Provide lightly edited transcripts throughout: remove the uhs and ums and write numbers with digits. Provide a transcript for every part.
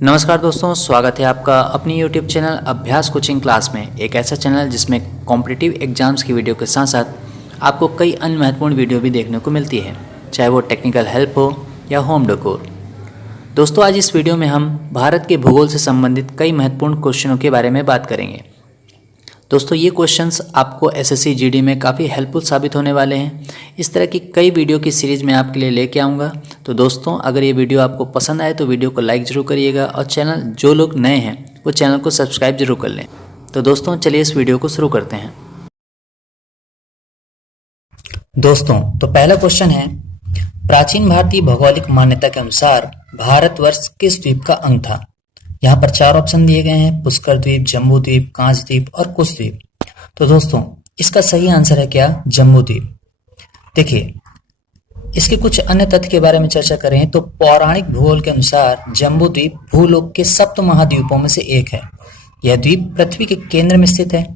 नमस्कार दोस्तों, स्वागत है आपका अपनी YouTube चैनल अभ्यास कोचिंग क्लास में। एक ऐसा चैनल जिसमें कॉम्पिटिटिव एग्जाम्स की वीडियो के साथ साथ आपको कई अन्य महत्वपूर्ण वीडियो भी देखने को मिलती है, चाहे वो टेक्निकल हेल्प हो या होम डेकोर। दोस्तों, आज इस वीडियो में हम भारत के भूगोल से संबंधित कई महत्वपूर्ण क्वेश्चनों के बारे में बात करेंगे। दोस्तों, ये क्वेश्चंस आपको एसएससी जीडी में काफ़ी हेल्पफुल साबित होने वाले हैं। इस तरह की कई वीडियो की सीरीज़ मैं आपके लिए लेके आऊँगा। तो दोस्तों, अगर ये वीडियो आपको पसंद आए तो वीडियो को लाइक ज़रूर करिएगा और चैनल जो लोग नए हैं वो चैनल को सब्सक्राइब जरूर कर लें। तो दोस्तों, चलिए इस वीडियो को शुरू करते हैं। दोस्तों, तो पहला क्वेश्चन है, प्राचीन भारतीय भौगोलिक मान्यता के अनुसार भारतवर्ष किस द्वीप का अंग था? यहाँ पर चार ऑप्शन दिए गए हैं, पुष्कर द्वीप, जम्बू द्वीप, कांच द्वीप और कुश द्वीप। तो दोस्तों, इसका सही आंसर है क्या? जम्बू द्वीप। देखिए, इसके कुछ अन्य तथ्य के बारे में चर्चा करें तो पौराणिक भूगोल के अनुसार जम्बू द्वीप भूलोक के सप्त महाद्वीपों में से एक है। यह द्वीप पृथ्वी के केंद्र में स्थित है।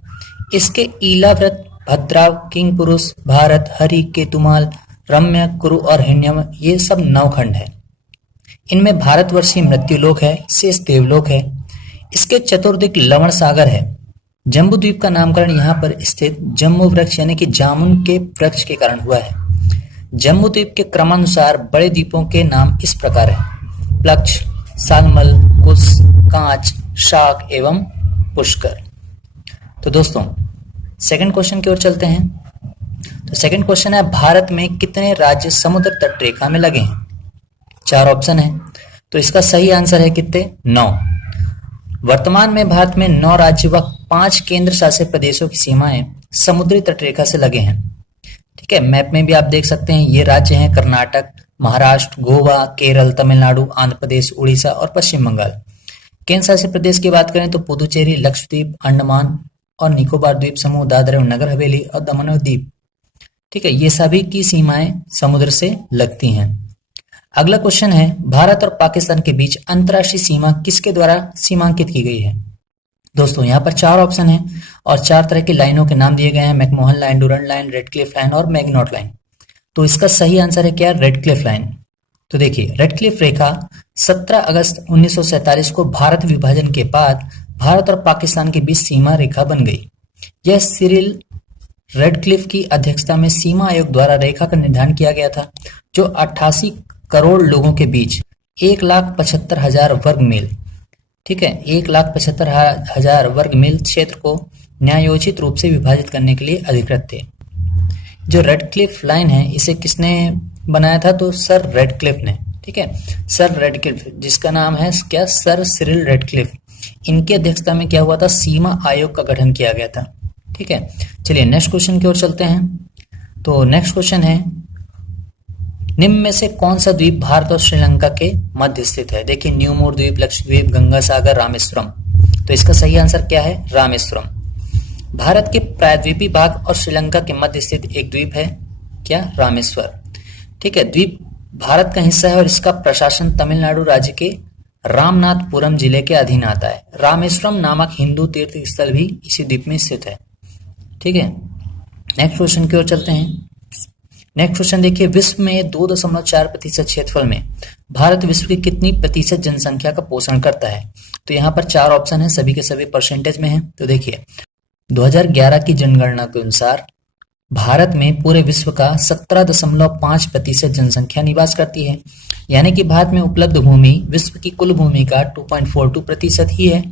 इसके ईलाव्रत, भद्राव, किंग पुरुष, भारत, हरि, केतुमाल, रम्य, कुरु और हिण्यम ये सब नवखंड है। इनमें भारतवर्षीय मृत्युलोक है, शेष देवलोक है। इसके चतुर्दिक लवण सागर है। जम्बू द्वीप का नामकरण यहाँ पर स्थित जम्बू वृक्ष यानी कि जामुन के वृक्ष के कारण हुआ है। जम्बू द्वीप के क्रमानुसार बड़े द्वीपों के नाम इस प्रकार हैं: प्लक्ष, सालमल, कुश, कांच, शाक एवं पुष्कर। तो दोस्तों, सेकंड क्वेश्चन की ओर चलते हैं। तो सेकंड क्वेश्चन है, भारत में कितने राज्य समुद्र तट रेखा में लगे हैं? चार ऑप्शन है, तो इसका सही आंसर है कितने? 9। वर्तमान में भारत में 9 राज्य व 5 केंद्र शासित प्रदेशों की सीमाएं समुद्री तटरेखा से लगे हैं। ठीक है, मैप में भी आप देख सकते हैं। ये राज्य हैं कर्नाटक, महाराष्ट्र, गोवा, केरल, तमिलनाडु, आंध्र प्रदेश, उड़ीसा और पश्चिम बंगाल। केंद्र शासित प्रदेश की बात करें तो पुदुचेरी, लक्षद्वीप, अंडमान और निकोबार द्वीप समूह, दादरा और नगर हवेली और दमन और दीव। ठीक है, ये सभी की सीमाएं समुद्र से लगती हैं। अगला क्वेश्चन है, भारत और पाकिस्तान के बीच अंतर्राष्ट्रीय सीमा किसके द्वारा सीमांकित की गई है? दोस्तों, यहाँ पर चार ऑप्शन है और 4 तरह की लाइनों के नाम दिए गए हैं: McMahon line, Durand line, Radcliffe line और मैग्नॉट लाइन। तो इसका सही आंसर है क्या? Radcliffe line. तो देखिए, रेडक्लिफ रेखा 17 अगस्त 1947 को भारत विभाजन के बाद भारत और पाकिस्तान के बीच सीमा रेखा बन गई। यह सिरिल रेडक्लिफ की अध्यक्षता में सीमा आयोग द्वारा रेखा का निर्धारण किया गया था, जो 88 करोड़ लोगों के बीच 1,75,000 वर्ग मील, ठीक है, 1,75,000 वर्ग मील क्षेत्र को न्यायोचित रूप से विभाजित करने के लिए अधिकृत थे। जो रेडक्लिफ लाइन है, इसे किसने बनाया था? तो सर रेडक्लिफ ने। ठीक है, सर रेडक्लिफ, जिसका नाम है क्या? Sir Cyril Radcliffe. इनकी अध्यक्षता में क्या हुआ था? सीमा आयोग का गठन किया गया था। ठीक है, चलिए नेक्स्ट क्वेश्चन की ओर चलते हैं। तो नेक्स्ट क्वेश्चन है, निम्न में से कौन सा द्वीप भारत और श्रीलंका के मध्य स्थित है? देखिए, न्यूमोर द्वीप, लक्षद्वीप, गंगा सागर, रामेश्वरम। तो इसका सही आंसर क्या है? रामेश्वरम। भारत के प्रायद्वीपीय भाग और श्रीलंका के मध्य स्थित एक द्वीप है क्या? रामेश्वर। ठीक है, द्वीप भारत का हिस्सा है और इसका प्रशासन तमिलनाडु राज्य के रामनाथपुरम जिले के अधीन आता है। रामेश्वरम नामक हिंदू तीर्थ स्थल भी इसी द्वीप में स्थित है। ठीक है, नेक्स्ट क्वेश्चन की ओर चलते हैं। नेक्स्ट क्वेश्चन देखिए, विश्व में 2.4% क्षेत्रफल में भारत विश्व की कितनी प्रतिशत जनसंख्या का पोषण करता है? तो यहाँ पर 4 ऑप्शन है, सभी के सभी परसेंटेज में है। तो देखिए, 2011 की जनगणना के अनुसार भारत में पूरे विश्व का 17.5% जनसंख्या निवास करती है। यानी कि भारत में उपलब्ध भूमि विश्व की कुल भूमि का 2.42% ही है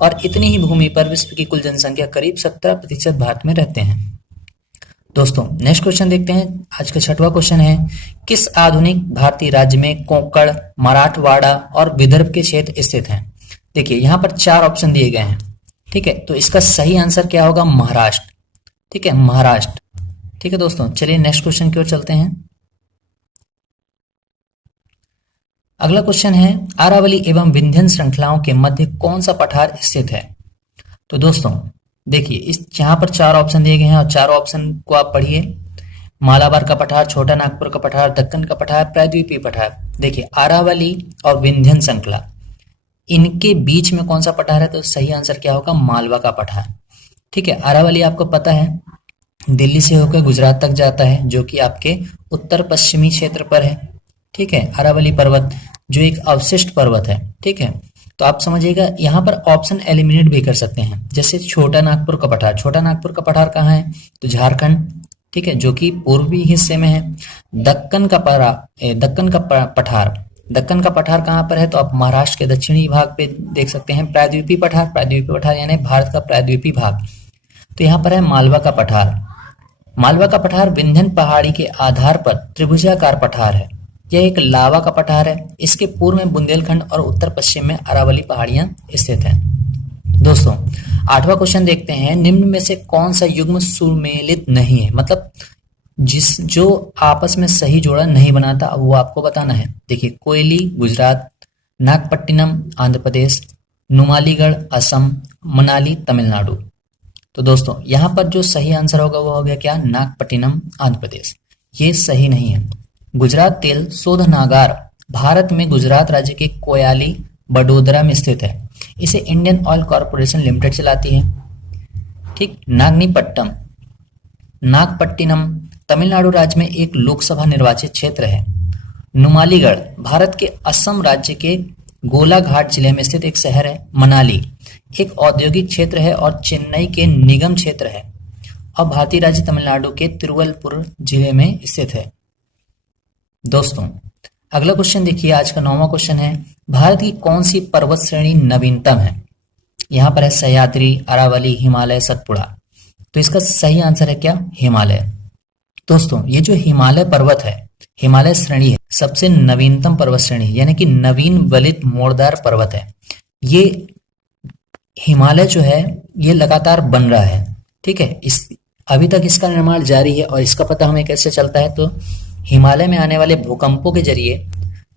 और इतनी ही भूमि पर विश्व की कुल जनसंख्या करीब 17% भारत में रहते हैं। दोस्तों, नेक्स्ट क्वेश्चन देखते हैं। आज का 6वां क्वेश्चन है, किस आधुनिक भारतीय राज्य में कोंकण, मराठवाड़ा और विदर्भ के क्षेत्र स्थित हैं? देखिए, यहाँ पर 4 ऑप्शन दिए गए हैं। ठीक है, तो इसका सही आंसर क्या होगा? महाराष्ट्र। ठीक है, महाराष्ट्र। ठीक है दोस्तों, चलिए नेक्स्ट क्वेश्चन की ओर चलते हैं। अगला क्वेश्चन है, अरावली एवं विंध्यन श्रृंखलाओं के मध्य कौन सा पठार स्थित है? तो दोस्तों, देखिए, इस यहाँ पर 4 ऑप्शन दिए गए हैं और 4 ऑप्शन को आप पढ़िए। मालाबार का पठार, छोटा नागपुर का पठार, दक्कन का पठार, प्रायद्वीपीय पठार। देखिए, अरावली और विंध्यन श्रृंखला, इनके बीच में कौन सा पठार है? तो सही आंसर क्या होगा? मालवा का पठार। ठीक है, अरावली आपको पता है दिल्ली से होकर गुजरात तक जाता है, जो कि आपके उत्तर पश्चिमी क्षेत्र पर है। ठीक है, अरावली पर्वत जो एक अवशिष्ट पर्वत है। ठीक है, तो आप समझिएगा यहाँ पर ऑप्शन एलिमिनेट भी कर सकते हैं। जैसे छोटा नागपुर का पठार, छोटा नागपुर का पठार कहाँ है? तो झारखंड, ठीक है, जो कि पूर्वी हिस्से में है। दक्कन का पठार, दक्कन का पठार कहाँ पर है? तो आप महाराष्ट्र के दक्षिणी भाग पे देख सकते हैं। प्रायद्वीपीय पठार, प्रायद्वीपीय पठार यानी भारत का प्रायद्वीपीय भाग, तो यहाँ पर है मालवा का पठार। मालवा का पठार विंध्य पहाड़ी के आधार पर त्रिभुजाकार पठार है। यह एक लावा का पठार है। इसके पूर्व में बुंदेलखंड और उत्तर पश्चिम में अरावली पहाड़ियां स्थित हैं। दोस्तों 8वां क्वेश्चन देखते हैं, निम्न में से कौन सा युग्म सुमेलित नहीं है? मतलब जो आपस में सही जोड़ा नहीं बनाता, अब वो आपको बताना है। देखिए, कोयली गुजरात, नागपट्टिनम आंध्र प्रदेश, नुमालीगढ़ असम, मनाली तमिलनाडु। तो दोस्तों यहाँ पर जो सही आंसर होगा वो हो गया क्या? नागपट्टिनम आंध्र प्रदेश। ये सही नहीं है। गुजरात तेल शोधनागार भारत में गुजरात राज्य के कोयाली बडोदरा में स्थित है। इसे इंडियन ऑयल कॉरपोरेशन लिमिटेड चलाती है। ठीक। नागपट्टिनम तमिलनाडु राज्य में एक लोकसभा निर्वाचित क्षेत्र है। नुमालीगढ़ भारत के असम राज्य के गोलाघाट जिले में स्थित एक शहर है। मनाली एक औद्योगिक क्षेत्र है और चेन्नई के निगम क्षेत्र है और भारतीय राज्य तमिलनाडु के तिरुवल्लुवर जिले में स्थित है। दोस्तों अगला क्वेश्चन देखिए, आज का 9वां क्वेश्चन है, भारत की कौन सी पर्वत श्रेणी नवीनतम है? यहाँ पर है सह्याद्री, अरावली, हिमालय, सतपुड़ा। तो इसका सही आंसर है क्या? हिमालय। दोस्तों ये जो हिमालय पर्वत है, हिमालय श्रेणी है, सबसे नवीनतम पर्वत श्रेणी यानी कि नवीन वलित मोड़दार पर्वत है। ये हिमालय जो है ये लगातार बन रहा है। ठीक है, अभी तक इसका निर्माण जारी है और इसका पता हमें कैसे चलता है? तो हिमालय में आने वाले भूकंपों के जरिए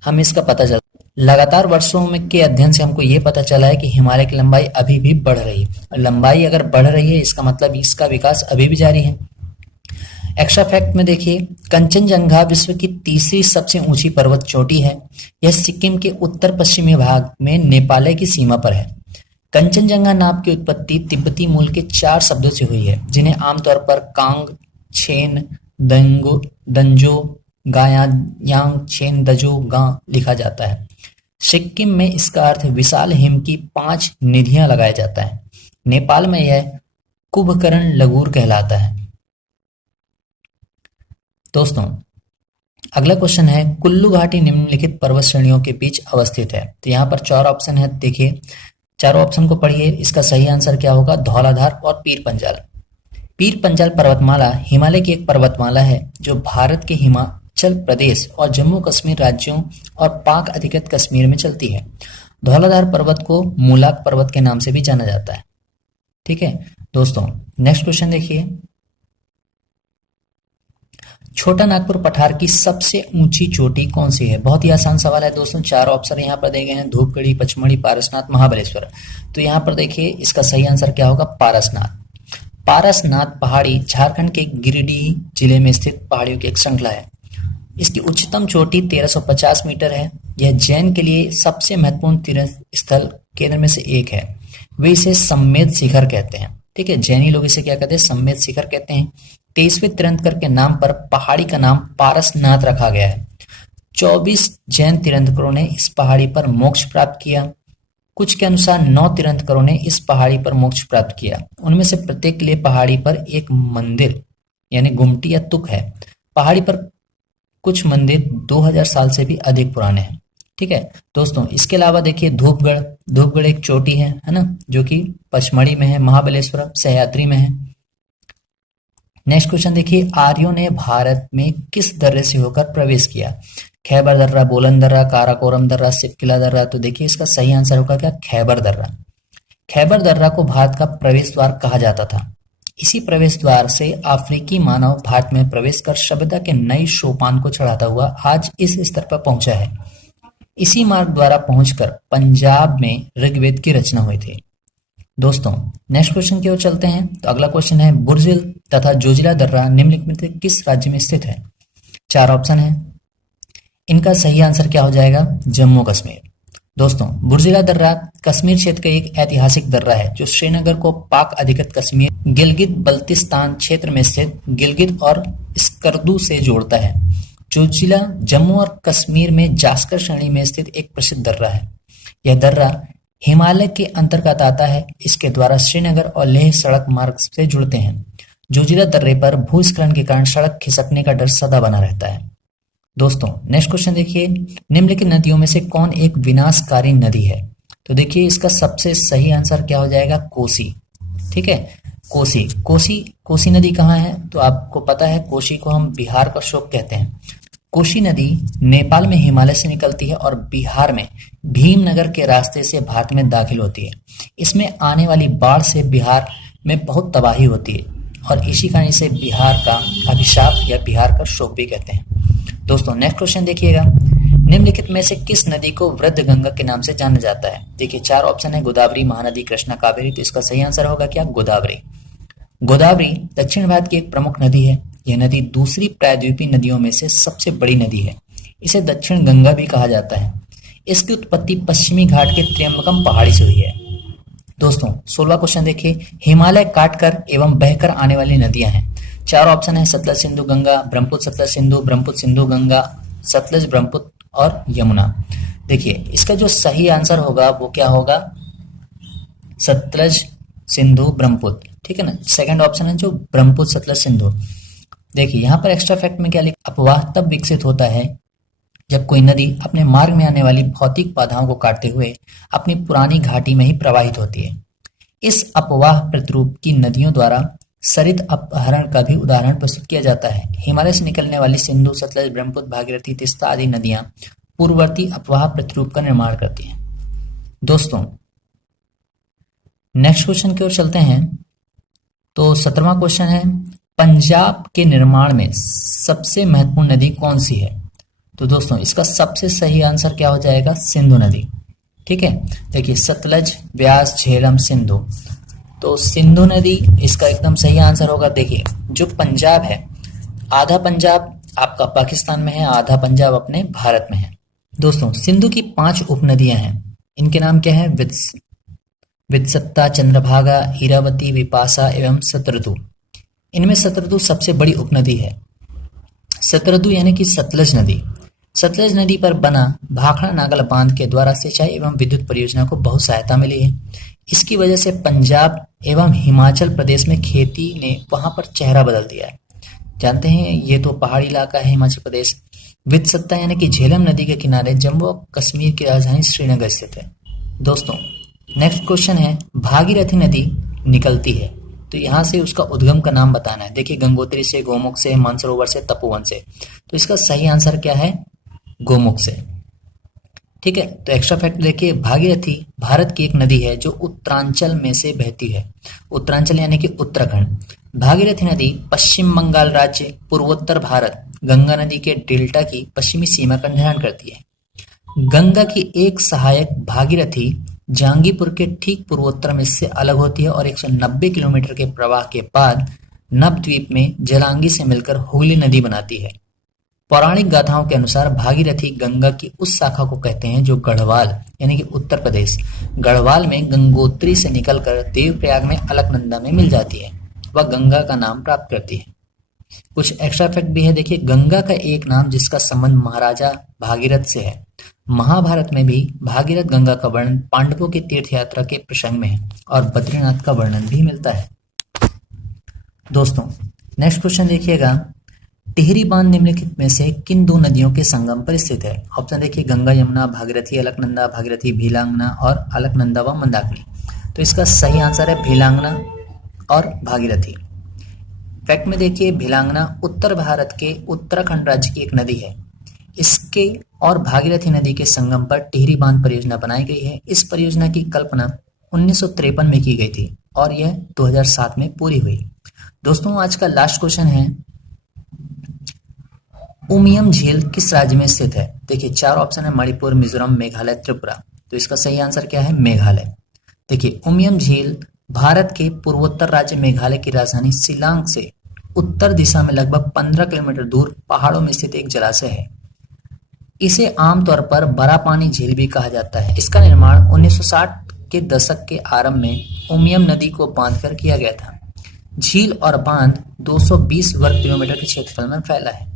हम इसका पता चलता है। लगातार वर्षों में के अध्ययन से हमको ये पता चला है कि हिमालय की लंबाई अभी भी बढ़ रही है। और लंबाई अगर बढ़ रही है इसका मतलब इसका विकास अभी भी जारी है। एक्स्ट्रा फैक्ट में देखिए, कंचनजंगा विश्व की तीसरी सबसे ऊंची पर्वत चोटी है। यह सिक्किम के उत्तर पश्चिमी भाग में नेपाल की सीमा पर है। कंचनजंगा नाम की उत्पत्ति तिब्बती मूल के 4 शब्दों से हुई है, जिन्हें आमतौर पर कांग, छेन, दंजो, गायांग, छेन, दजो, गा लिखा जाता है। सिक्किम में इसका अर्थ विशाल हिम की 5 निधियां लगाया जाता है। नेपाल में यह कुंभकर्ण लगूर कहलाता है। दोस्तों अगला क्वेश्चन है, कुल्लू घाटी निम्नलिखित पर्वत श्रेणियों के बीच अवस्थित है। तो यहाँ पर 4 ऑप्शन है। देखिए चारों ऑप्शन को पढ़िए। इसका सही आंसर क्या होगा? धौलाधार और पीर पंजाल। पीर पंजाल पर्वतमाला हिमालय की एक पर्वतमाला है जो भारत के हिमाचल प्रदेश और जम्मू कश्मीर राज्यों और पाक अधिकृत कश्मीर में चलती है। धौलाधार पर्वत को मूलाक पर्वत के नाम से भी जाना जाता है। ठीक है दोस्तों, नेक्स्ट क्वेश्चन देखिए, छोटा नागपुर पठार की सबसे ऊंची चोटी कौन सी है? बहुत ही आसान सवाल है दोस्तों। 4 ऑप्शन यहाँ पर दिए गए हैं, धूपगढ़ी, पचमढ़ी, पारसनाथ, महाबलेश्वर। तो यहाँ पर देखिए इसका सही आंसर क्या होगा? पारसनाथ। पारसनाथ पहाड़ी झारखंड के गिरिडीह जिले में स्थित पहाड़ियों की एक श्रृंखला है। इसकी उच्चतम चोटी 1350 मीटर है। यह जैन के लिए सबसे महत्वपूर्ण तीर्थ स्थल केंद्र में से एक है। वे इसे सम्मेद शिखर कहते हैं। ठीक है, जैनी लोग इसे क्या कहते हैं? सम्मेद शिखर कहते हैं। 23वें तीर्थंकर के नाम पर पहाड़ी का नाम पारसनाथ रखा गया है। 24 जैन तीर्थंकरों ने इस पहाड़ी पर मोक्ष प्राप्त किया। कुछ के अनुसार 9 तीर्थंकरों ने इस पहाड़ी पर मोक्ष प्राप्त किया। उनमें से प्रत्येक के लिए पहाड़ी पर एक मंदिर यानी गुमटी या तुक है। पहाड़ी पर कुछ मंदिर 2000 साल से भी अधिक पुराने हैं। ठीक है दोस्तों, इसके अलावा देखिए धूपगढ़ एक चोटी है ना, जो कि पचमढ़ी में है। महाबलेश्वर सह्याद्री में है। नेक्स्ट क्वेश्चन देखिए, आर्यों ने भारत में किस दर्रे से होकर प्रवेश किया? खैबर दर्रा, बोलन दर्रा, काराकोरम दर्रा, सिपकिला दर्रा। तो देखिए इसका सही आंसर होगा क्या? खैबर दर्रा। खैबर दर्रा को भारत का प्रवेश द्वार कहा जाता था। इसी प्रवेश द्वार से अफ्रीकी मानव भारत में प्रवेश कर सभ्यता के नए सोपान को चढ़ाता हुआ आज इस स्तर पर पहुंचा है। इसी मार्ग द्वारा पहुंचकर पंजाब में ऋग्वेद की रचना हुई थी। दोस्तों नेक्स्ट क्वेश्चन की ओर चलते हैं। तो अगला क्वेश्चन है, बुर्जिल तथा जोजिला दर्रा निम्नलिखित में से किस राज्य में स्थित है? 4 ऑप्शन है। इनका सही आंसर क्या हो जाएगा? जम्मू कश्मीर। दोस्तों बुर्जिला दर्रा कश्मीर क्षेत्र का एक ऐतिहासिक दर्रा है जो श्रीनगर को पाक अधिकृत कश्मीर गिलगित बल्तिस्तान क्षेत्र में स्थित गिलगित और स्कर्दू से जोड़ता है। जोजिला जम्मू और कश्मीर में जास्कर श्रेणी में स्थित एक प्रसिद्ध दर्रा है। यह दर्रा हिमालय के अंतर्गत आता है। इसके द्वारा श्रीनगर और लेह सड़क मार्ग से जुड़ते हैं। जोजिला दर्रे पर भूस्खलन के कारण सड़क खिसकने का डर सदा बना रहता है। दोस्तों नेक्स्ट क्वेश्चन देखिए, निम्नलिखित नदियों में से कौन एक विनाशकारी नदी है? तो देखिए इसका सबसे सही आंसर क्या हो जाएगा? कोसी। ठीक है, कोसी नदी कहाँ है? तो आपको पता है कोसी को हम बिहार का शोक कहते हैं। कोसी नदी नेपाल में हिमालय से निकलती है और बिहार में भीमनगर के रास्ते से भारत में दाखिल होती है। इसमें आने वाली बाढ़ से बिहार में बहुत तबाही होती है और इसी कारण इसे बिहार का अभिशाप या बिहार का शोक भी कहते हैं। दोस्तों नेक्स्ट क्वेश्चन देखिएगा, निम्नलिखित में से किस नदी को वृद्ध गंगा के नाम से जाना जाता है? देखिए 4 ऑप्शन है, गोदावरी, महानदी, कृष्णा, कावेरी। तो इसका सही आंसर होगा क्या? गोदावरी। गोदावरी दक्षिण भारत की एक प्रमुख नदी है। यह नदी दूसरी प्रायद्वीपीय नदियों में से सबसे बड़ी नदी है। इसे दक्षिण गंगा भी कहा जाता है। इसकी उत्पत्ति पश्चिमी घाट के त्र्यंबकम पहाड़ी से हुई है। दोस्तों 16वां क्वेश्चन देखिए, हिमालय काटकर एवं बहकर आने वाली नदियां हैं। 4 ऑप्शन है, सतलज, सिंधु, गंगा, ब्रह्मपुत्र, सतलज, सिंधु, ब्रह्मपुत्र, सिंधु, गंगा, सतलज, ब्रह्मपुत्र और यमुना। देखिए इसका जो सही आंसर होगा वो क्या होगा? सतलज, सिंधु, ब्रह्मपुत्र। ठीक है ना, सेकंड ऑप्शन है जो ब्रह्मपुत्र, सतलज, सिंधु। देखिए यहाँ पर एक्स्ट्रा फैक्ट में क्या लिखा, अपवाह तब विकसित होता है जब कोई नदी अपने मार्ग में आने वाली भौतिक बाधाओं को काटते हुए अपनी पुरानी घाटी में ही प्रवाहित होती है। इस अपवाह प्रतिरूप की नदियों द्वारा सरित अपहरण का भी उदाहरण प्रस्तुत किया जाता है। हिमालय से निकलने वाली सिंधु, सतलज, ब्रह्मपुत्र, भागीरथी, तिस्ता आदि नदियां पूर्ववर्ती अपवाह प्रतिरूप का निर्माण करती हैं। दोस्तों नेक्स्ट क्वेश्चन की ओर चलते हैं। तो 17वां क्वेश्चन है, पंजाब के निर्माण में सबसे महत्वपूर्ण नदी कौन सी है? तो दोस्तों इसका सबसे सही आंसर क्या हो जाएगा? सिंधु नदी। ठीक है, देखिए सतलज, ब्यास, झेलम, सिंधु। तो सिंधु नदी इसका एकदम सही आंसर होगा। देखिए जो पंजाब है, आधा पंजाब आपका पाकिस्तान में है, आधा पंजाब अपने भारत में है। दोस्तों सिंधु की 5 उपनदियां हैं। इनके नाम क्या है? वित्सत्ता, चंद्रभागा, इरावती, विपाशा एवं सतरदु। इनमें सतरदु सबसे बड़ी उपनदी है। सतरदु यानी कि सतलज नदी। सतलज नदी पर बना भाखड़ा नागल बांध के द्वारा सिंचाई एवं विद्युत परियोजना को बहुत सहायता मिली है। इसकी वजह से पंजाब एवं हिमाचल प्रदेश में खेती ने वहां पर चेहरा बदल दिया है। जानते हैं ये तो पहाड़ी इलाका है हिमाचल प्रदेश। वित्सत्ता यानी कि झेलम नदी के किनारे जम्मू और कश्मीर की राजधानी श्रीनगर स्थित है। दोस्तों नेक्स्ट क्वेश्चन है, भागीरथी नदी निकलती है तो यहाँ से उसका उद्गम का नाम बताना है। देखिए गंगोत्री से, गोमुख से, मानसरोवर से, तपोवन से। तो इसका सही आंसर क्या है? गोमुख से। ठीक है, तो एक्स्ट्रा फैक्ट देखिए, भागीरथी भारत की एक नदी है जो उत्तरांचल में से बहती है। उत्तरांचल यानी कि उत्तराखंड। भागीरथी नदी पश्चिम बंगाल राज्य, पूर्वोत्तर भारत, गंगा नदी के डेल्टा की पश्चिमी सीमा का निर्धारण करती है। गंगा की एक सहायक भागीरथी जहांगीरपुर के ठीक पूर्वोत्तर में इससे अलग होती है और 190 किलोमीटर के प्रवाह के बाद नवद्वीप में जलांगी से मिलकर हुगली नदी बनाती है। पौराणिक गाथाओं के अनुसार भागीरथी गंगा की उस शाखा को कहते हैं जो गढ़वाल यानी कि उत्तर प्रदेश, गढ़वाल में गंगोत्री से निकलकर देवप्रयाग में अलकनंदा में मिल जाती है। वह गंगा का नाम प्राप्त करती है। कुछ एक्स्ट्रा फैक्ट भी है। देखिए गंगा का एक नाम जिसका संबंध महाराजा भागीरथ से है। महाभारत में भी भागीरथ गंगा का वर्णन पांडवों की तीर्थ यात्रा के प्रसंग में है और बद्रीनाथ का वर्णन भी मिलता है। दोस्तों नेक्स्ट क्वेश्चन देखिएगा, टिहरी बांध निम्नलिखित में से किन 2 नदियों के संगम पर स्थित है? ऑप्शन देखिए, गंगा, यमुना, भागीरथी, अलकनंदा, भागीरथी, भीलांगना और अलकनंदा व मंदाकिनी। तो इसका सही आंसर है भीलांगना और भागीरथी। फैक्ट में देखिए, भीलांगना उत्तर भारत के उत्तराखंड राज्य की एक नदी है। इसके और भागीरथी नदी के संगम पर टिहरी बांध परियोजना बनाई गई है। इस परियोजना की कल्पना 1953 में की गई थी और यह 2007 में पूरी हुई। दोस्तों आज का लास्ट क्वेश्चन है, उमियम झील किस राज्य में स्थित है? देखिए 4 ऑप्शन है, मणिपुर, मिजोरम, मेघालय, त्रिपुरा। तो इसका सही आंसर क्या है? मेघालय। देखिए उमियम झील भारत के पूर्वोत्तर राज्य मेघालय की राजधानी शिलांग से उत्तर दिशा में लगभग 15 किलोमीटर दूर पहाड़ों में स्थित एक जलाशय है। इसे आमतौर पर बड़ा पानी झील भी कहा जाता है। इसका निर्माण 1960 के दशक के आरंभ में उमियम नदी को बांधकर किया गया था। झील और बांध 220 वर्ग किलोमीटर के क्षेत्रफल में फैला है।